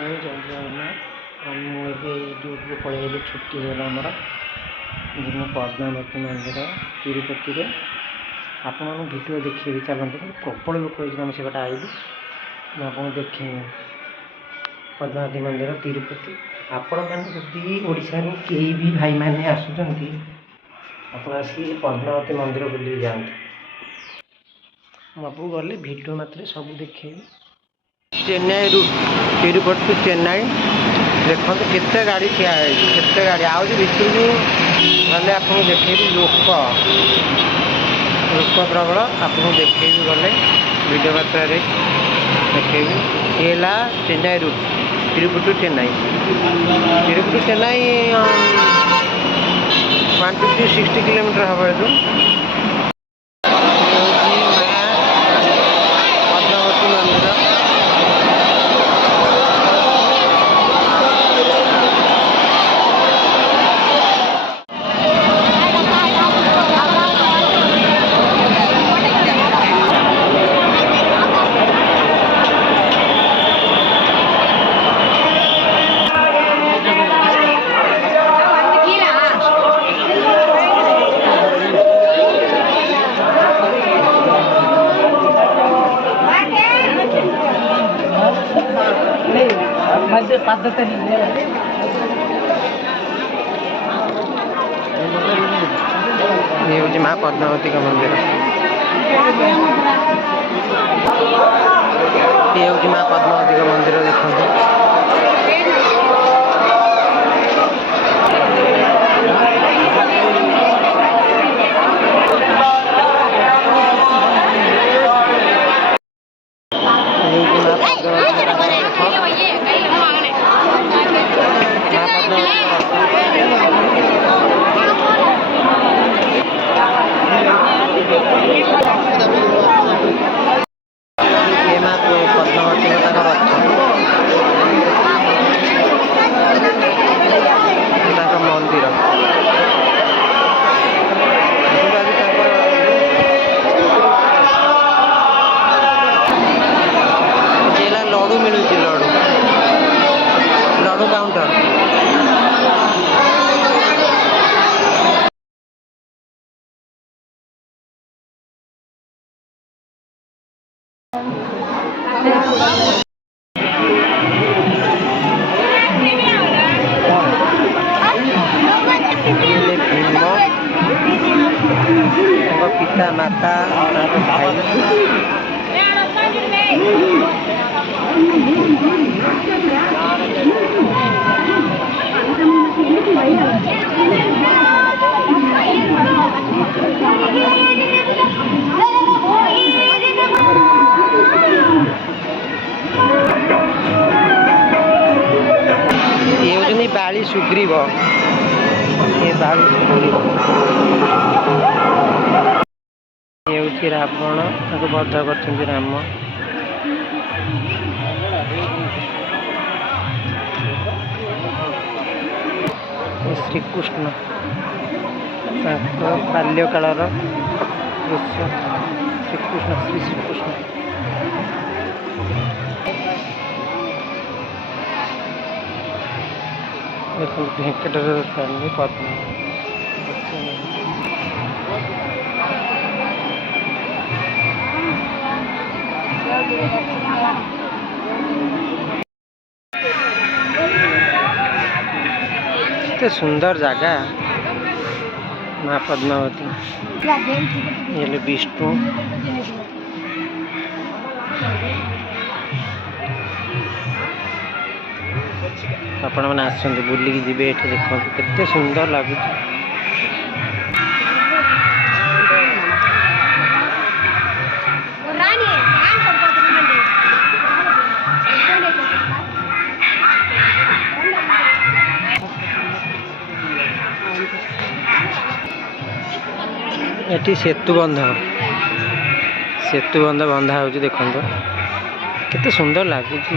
जय जगन्नाथ मुझे ड्यूटी पलैली छुट्टी है आमर जिन पद्मावती मंदिर तिरुपति रे आपण भिडियो देखिए चलते प्रबल लोक होम से बाटे आईली आप देखे पद्मावती मंदिर तिरुपति आपण मैंने ओडिशा कई भी भाई मैंने आसुँच आप पद्मावती मंदिर बुले जाते आपको गले भिडियो मात्र सब देखे चेन्नई रु तिरुपति टू चेन्नई देखो केते गाड़ी ठिया केते गाड़ी आज भितर को गले आपको देखेबी लोक प्रबल आपको देखेबी गले वीडियो मात्रा देखेबी ये Chennai route Tirupati to Chennai 150-60 kilometre हम ये हूँ माँ पद्मावती का मंदिर ये हूँ माँ पद्मावती का मंदिर देखते पिता माता ये बाली सुग्रीव ये बाली सुग्रीव ये हूँ रावण बध कर राम श्रीकृष्ण बाल्यकाल दृश्य श्रीकृष्ण श्री श्रीकृष्ण वेंकटेश्वर स्वामी पद्मा कितने सुंदर जगह माँ पद्मावती ये विष्णु आपण मैंने आसते बुलिकी जी ये देखो केते सुंदर लगुच ये सेतुबंध बंधा हो देखो केते सुंदर लगुच